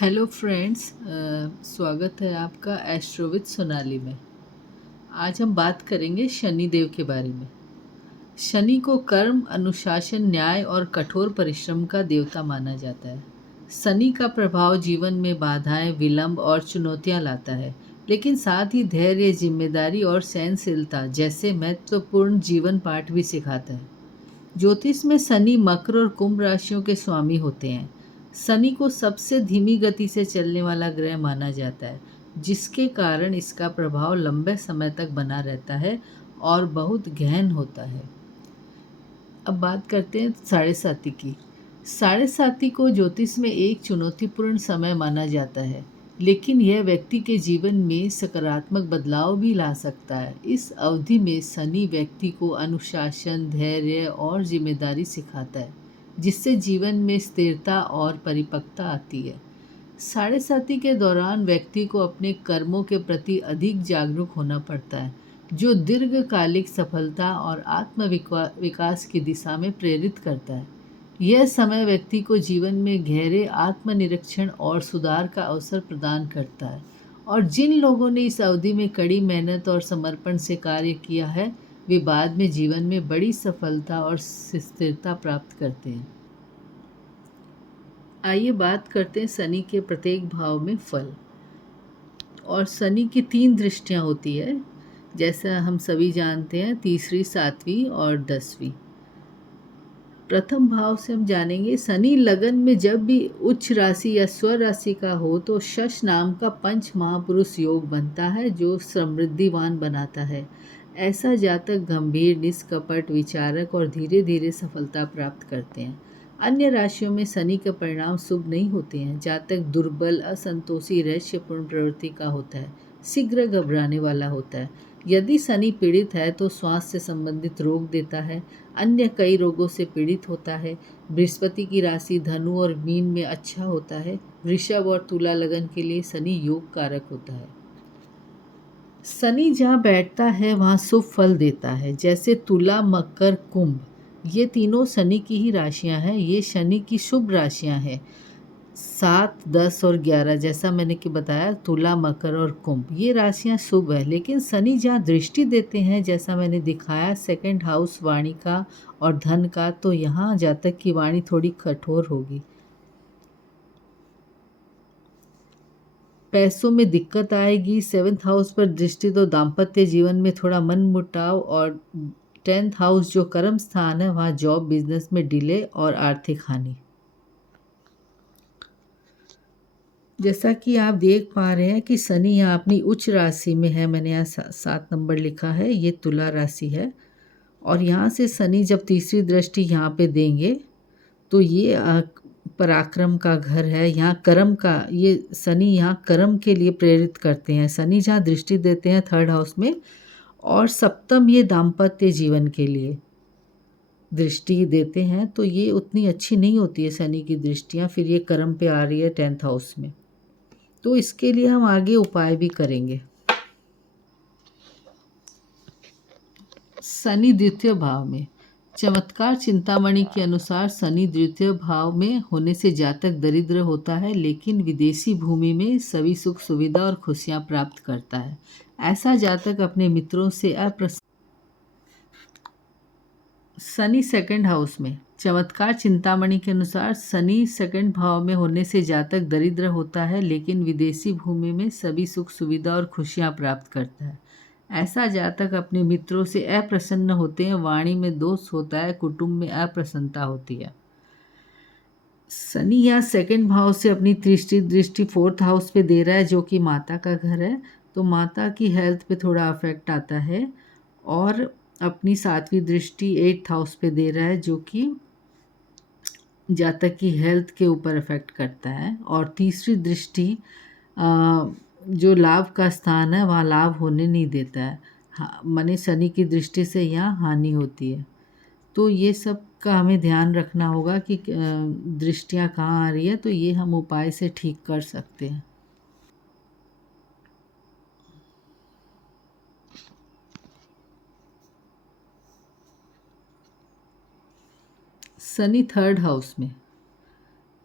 Hello friends, स्वागत है आपका एस्ट्रोविद सोनाली में। आज हम बात करेंगे शनि देव के बारे में। शनि को कर्म, अनुशासन, न्याय और कठोर परिश्रम का देवता माना जाता है। शनि का प्रभाव जीवन में बाधाएं, विलंब और चुनौतियां लाता है, लेकिन साथ ही धैर्य, जिम्मेदारी और सहनशीलता जैसे महत्वपूर्ण जीवन पाठ भी सिखाता है। ज्योतिष में शनि मकर और कुंभ राशियों के स्वामी होते हैं। शनि को सबसे धीमी गति से चलने वाला ग्रह माना जाता है, जिसके कारण इसका प्रभाव लंबे समय तक बना रहता है और बहुत गहन होता है। अब बात करते हैं साढ़े साती की। साढ़े साती को ज्योतिष में एक चुनौतीपूर्ण समय माना जाता है, लेकिन यह व्यक्ति के जीवन में सकारात्मक बदलाव भी ला सकता है। इस अवधि में शनि व्यक्ति को अनुशासन, धैर्य और जिम्मेदारी सिखाता है, जिससे जीवन में स्थिरता और परिपक्वता आती है। साढ़े साती के दौरान व्यक्ति को अपने कर्मों के प्रति अधिक जागरूक होना पड़ता है, जो दीर्घकालिक सफलता और आत्म विकास की दिशा में प्रेरित करता है। यह समय व्यक्ति को जीवन में गहरे आत्मनिरीक्षण और सुधार का अवसर प्रदान करता है, और जिन लोगों ने इस अवधि में कड़ी मेहनत और समर्पण से कार्य किया है, वे बाद में जीवन में बड़ी सफलता और स्थिरता प्राप्त करते हैं। आइए बात करते हैं शनि के प्रत्येक भाव में फल। और शनि की 3 दृष्टियां होती है, जैसा हम सभी जानते हैं, तीसरी, 7वीं और 10वीं। प्रथम भाव से हम जानेंगे, शनि लगन में जब भी उच्च राशि या स्व राशि का हो तो शश नाम का पंच महापुरुष योग बनता है, जो समृद्धिवान बनाता है। ऐसा जातक गंभीर, निष्कपट, विचारक और धीरे धीरे सफलता प्राप्त करते हैं। अन्य राशियों में शनि के परिणाम शुभ नहीं होते हैं। जातक दुर्बल, असंतोषी, रहस्यपूर्ण प्रवृत्ति का होता है, शीघ्र घबराने वाला होता है। यदि शनि पीड़ित है तो श्वास से संबंधित रोग देता है, अन्य कई रोगों से पीड़ित होता है। बृहस्पति की राशि धनु और मीन में अच्छा होता है। वृषभ और तुला लगन के लिए शनि योग कारक होता है। शनि जहाँ बैठता है वहाँ शुभ फल देता है, जैसे तुला, मकर, कुंभ। ये तीनों शनि की ही राशियाँ हैं। ये शनि की शुभ राशियाँ हैं। 7, 10 और 11, जैसा मैंने कि बताया, तुला, मकर और कुंभ, ये राशियां शुभ है। लेकिन शनि जहाँ दृष्टि देते हैं, जैसा मैंने दिखाया, सेकंड हाउस वाणी का और धन का, तो यहाँ जातक की वाणी थोड़ी कठोर होगी। पैसों में दिक्कत आएगी। 7th हाउस पर दृष्टि तो दाम्पत्य जीवन में थोड़ा मन मुटाव, और 10th हाउस जो कर्म स्थान है, वहाँ जॉब बिजनेस में डिले और आर्थिक हानि। जैसा कि आप देख पा रहे हैं कि शनि यहाँ अपनी उच्च राशि में है। मैंने यहाँ 7 नंबर लिखा है, ये तुला राशि है। और यहाँ से शनि जब तीसरी दृष्टि यहाँ पे देंगे तो ये पराक्रम का घर है। यहाँ कर्म का, ये शनि यहाँ कर्म के लिए प्रेरित करते हैं। शनि जहाँ दृष्टि देते हैं 3rd हाउस में, और सप्तम ये दाम्पत्य जीवन के लिए दृष्टि देते हैं, तो ये उतनी अच्छी नहीं होती है शनि की दृष्टियाँ। फिर ये कर्म पे आ रही है 10th हाउस में, तो इसके लिए हम आगे उपाय भी करेंगे। शनि द्वितीय भाव में। चमत्कार चिंतामणि के अनुसार शनि द्वितीय भाव में होने से जातक दरिद्र होता है, लेकिन विदेशी भूमि में सभी सुख सुविधा और खुशियां प्राप्त करता है। ऐसा जातक अपने मित्रों से अप्रसन्न। शनि सेकंड हाउस में। चमत्कार चिंतामणि के अनुसार शनि सेकंड भाव में होने से जातक दरिद्र होता है, लेकिन विदेशी भूमि में सभी सुख सुविधा और खुशियां प्राप्त करता है। ऐसा जातक अपने मित्रों से अप्रसन्न होते हैं, वाणी में दोष होता है, कुटुंब में अप्रसन्नता होती है। शनि यहाँ सेकंड भाव से अपनी दृष्टि 4th हाउस पे दे रहा है, जो कि माता का घर है, तो माता की हेल्थ पे थोड़ा अफेक्ट आता है। और अपनी 7वीं दृष्टि 8th हाउस पे दे रहा है, जो कि जातक की हेल्थ के ऊपर इफेक्ट करता है। और तीसरी दृष्टि जो लाभ का स्थान है, वहाँ लाभ होने नहीं देता है। माने शनि की दृष्टि से यहाँ हानि होती है। तो ये सब का हमें ध्यान रखना होगा कि दृष्टियाँ कहाँ आ रही है, तो ये हम उपाय से ठीक कर सकते हैं। शनि 3rd हाउस में।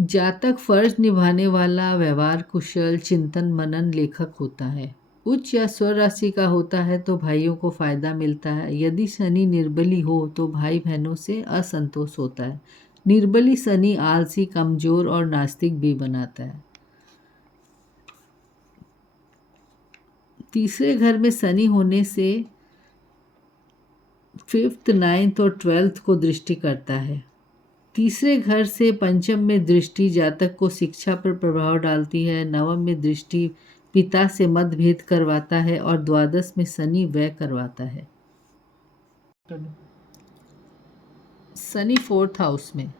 जातक फर्ज निभाने वाला, व्यवहार कुशल, चिंतन मनन लेखक होता है। उच्च या स्वर राशि का होता है तो भाइयों को फायदा मिलता है। यदि शनि निर्बली हो तो भाई बहनों से असंतोष होता है। निर्बली शनि आलसी, कमजोर और नास्तिक भी बनाता है। तीसरे घर में शनि होने से 5th, 9th और 12th को दृष्टि करता है। तीसरे घर से पंचम में दृष्टि जातक को शिक्षा पर प्रभाव डालती है। नवम में दृष्टि पिता से मतभेद करवाता है और द्वादश में शनि व्यय करवाता है। शनि 4th हाउस में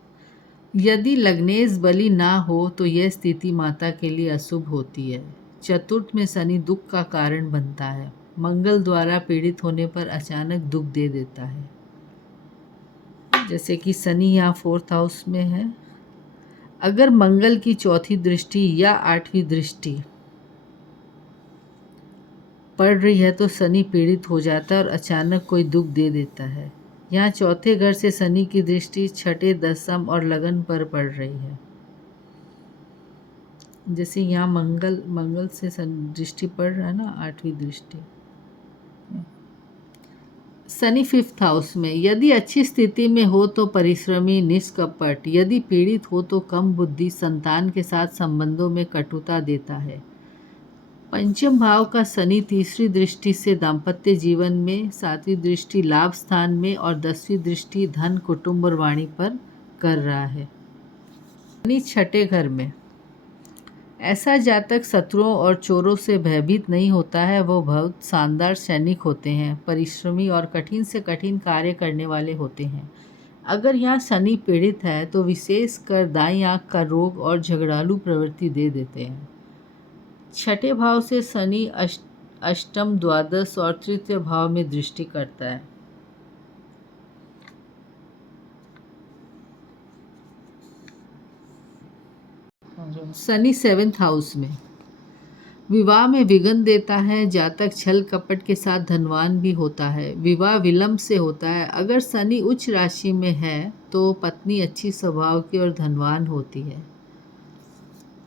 यदि लग्नेश बली ना हो तो यह स्थिति माता के लिए अशुभ होती है। चतुर्थ में शनि दुख का कारण बनता है। मंगल द्वारा पीड़ित होने पर अचानक दुख दे देता है। जैसे कि शनि यहाँ 4th हाउस में है। अगर मंगल की चौथी दृष्टि या 8वीं दृष्टि पड़ रही है तो शनि पीड़ित हो जाता है और अचानक कोई दुख दे देता है। यहाँ चौथे घर से शनि की दृष्टि छठे, दसम और लगन पर पड़ रही है। जैसे यहाँ मंगल से दृष्टि पड़ रहा है ना, 8वीं दृष्टि। शनि 5th हाउस में यदि अच्छी स्थिति में हो तो परिश्रमी, निष्कपट। यदि पीड़ित हो तो कम बुद्धि, संतान के साथ संबंधों में कटुता देता है। पंचम भाव का शनि तीसरी दृष्टि से दाम्पत्य जीवन में, 7वीं दृष्टि लाभ स्थान में और 10वीं दृष्टि धन, कुटुंब और वाणी पर कर रहा है। शनि छठे घर में ऐसा जातक शत्रुओं और चोरों से भयभीत नहीं होता है। वो बहुत शानदार सैनिक होते हैं, परिश्रमी और कठिन से कठिन कार्य करने वाले होते हैं। अगर यहाँ शनि पीड़ित है तो विशेषकर दाईं आंख का रोग और झगड़ालू प्रवृत्ति दे देते हैं। छठे भाव से शनि अष्टम, द्वादश और तृतीय भाव में दृष्टि करता है। शनि 7th हाउस में विवाह में विघ्न देता है। जातक छल कपट के साथ धनवान भी होता है। विवाह विलंब से होता है। अगर शनि उच्च राशि में है तो पत्नी अच्छी स्वभाव की और धनवान होती है।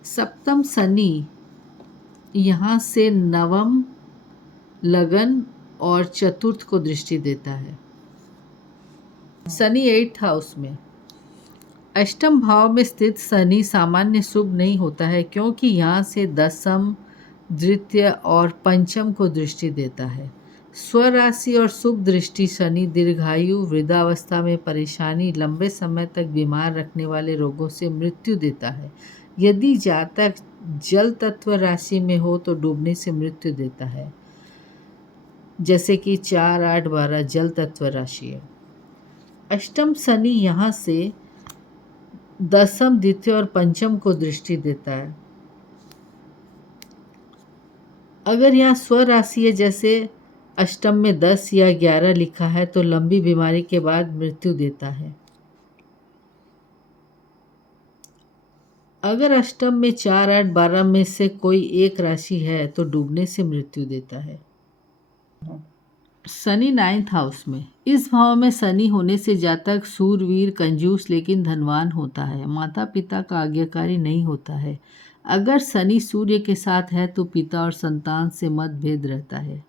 सप्तम शनि यहाँ से नवम, लगन और चतुर्थ को दृष्टि देता है। शनि 8th हाउस में अष्टम भाव में स्थित शनि सामान्य शुभ नहीं होता है, क्योंकि यहाँ से दसम, द्वितीय और पंचम को दृष्टि देता है। स्वराशि और शुभ दृष्टि शनि दीर्घायु, वृद्धावस्था में परेशानी, लंबे समय तक बीमार रखने वाले रोगों से मृत्यु देता है। यदि जातक जल तत्व राशि में हो तो डूबने से मृत्यु देता है। जैसे कि 4, 8, 12 जल तत्व राशि है। अष्टम शनि यहाँ से दसम, द्वितीय और पंचम को दृष्टि देता है। अगर यहाँ स्वराशि है, जैसे अष्टम में 10 या 11 लिखा है, तो लंबी बीमारी के बाद मृत्यु देता है। अगर अष्टम में 4, 8, 12 में से कोई एक राशि है तो डूबने से मृत्यु देता है। शनि 9th हाउस में इस भाव में शनि होने से जातक सूरवीर, कंजूस लेकिन धनवान होता है। माता पिता का आज्ञाकारी नहीं होता है। अगर शनि सूर्य के साथ है तो पिता और संतान से मतभेद रहता है।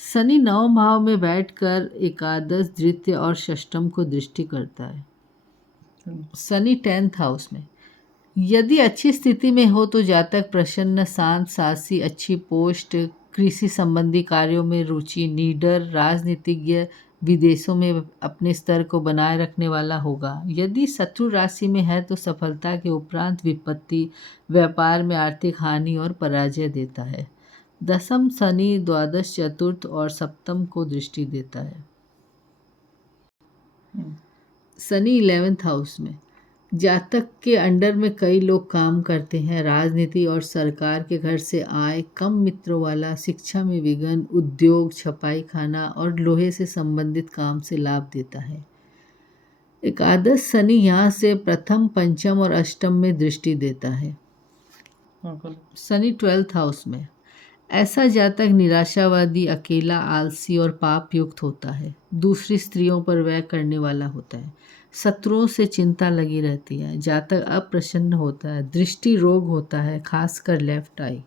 शनि 9वें भाव में बैठकर एकादश, द्वितीय और षष्टम को दृष्टि करता है। शनि 10th हाउस में यदि अच्छी स्थिति में हो तो जातक प्रसन्न, शांत, साहसी, अच्छी पोस्ट, कृषि संबंधी कार्यों में रुचि, नीडर, राजनीतिज्ञ, विदेशों में अपने स्तर को बनाए रखने वाला होगा। यदि शत्रु राशि में है तो सफलता के उपरांत विपत्ति, व्यापार में आर्थिक हानि और पराजय देता है। दसम शनि द्वादश, चतुर्थ और सप्तम को दृष्टि देता है। शनि 11th हाउस में जातक के अंडर में कई लोग काम करते हैं। राजनीति और सरकार के घर से आय, कम मित्रों वाला, शिक्षा में विघ्न, उद्योग, छपाई खाना और लोहे से संबंधित काम से लाभ देता है। एकादश शनि यहाँ से प्रथम, पंचम और अष्टम में दृष्टि देता है। शनि 12th हाउस में ऐसा जातक निराशावादी, अकेला, आलसी और पाप युक्त होता है। दूसरी स्त्रियों पर व्यय करने वाला होता है। शत्रुओं से चिंता लगी रहती है, जातक अप्रसन्न होता है, दृष्टि रोग होता है, खासकर लेफ्ट आई।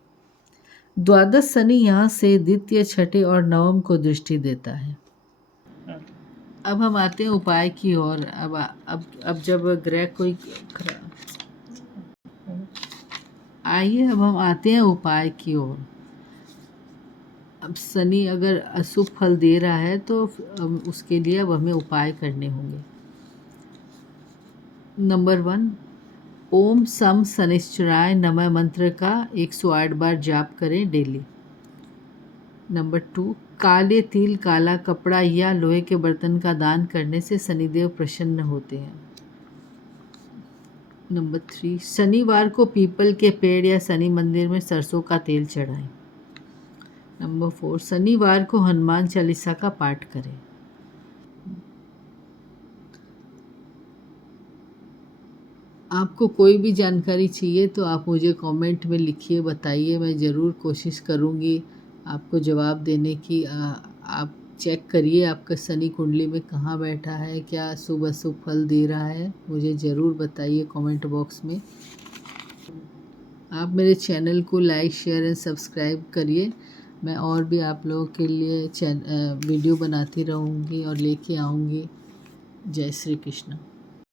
द्वादश शनि यहाँ से द्वितीय, छठे और नवम को दृष्टि देता है। अब हम आते हैं उपाय की ओर। अब जब ग्रह कोई आइए अब हम आते हैं उपाय की ओर। अब शनि अगर अशुभ फल दे रहा है तो उसके लिए अब हमें उपाय करने होंगे। नंबर 1, ओम सम शनिश्चराय नमः मंत्र का 108 बार जाप करें डेली। नंबर 2, काले तिल, काला कपड़ा या लोहे के बर्तन का दान करने से शनिदेव प्रसन्न होते हैं। नंबर 3, शनिवार को पीपल के पेड़ या शनि मंदिर में सरसों का तेल चढ़ाएं। नंबर 4, शनिवार को हनुमान चालीसा का पाठ करें। आपको कोई भी जानकारी चाहिए तो आप मुझे कमेंट में लिखिए, बताइए, मैं ज़रूर कोशिश करूँगी आपको जवाब देने की। आप चेक करिए आपका शनि कुंडली में कहाँ बैठा है, क्या शुभ अशुभ फल दे रहा है, मुझे ज़रूर बताइए कमेंट बॉक्स में। आप मेरे चैनल को लाइक, शेयर एंड सब्सक्राइब करिए। मैं और भी आप लोगों के लिए वीडियो बनाती रहूँगी और लेके आऊँगी। जय श्री कृष्ण।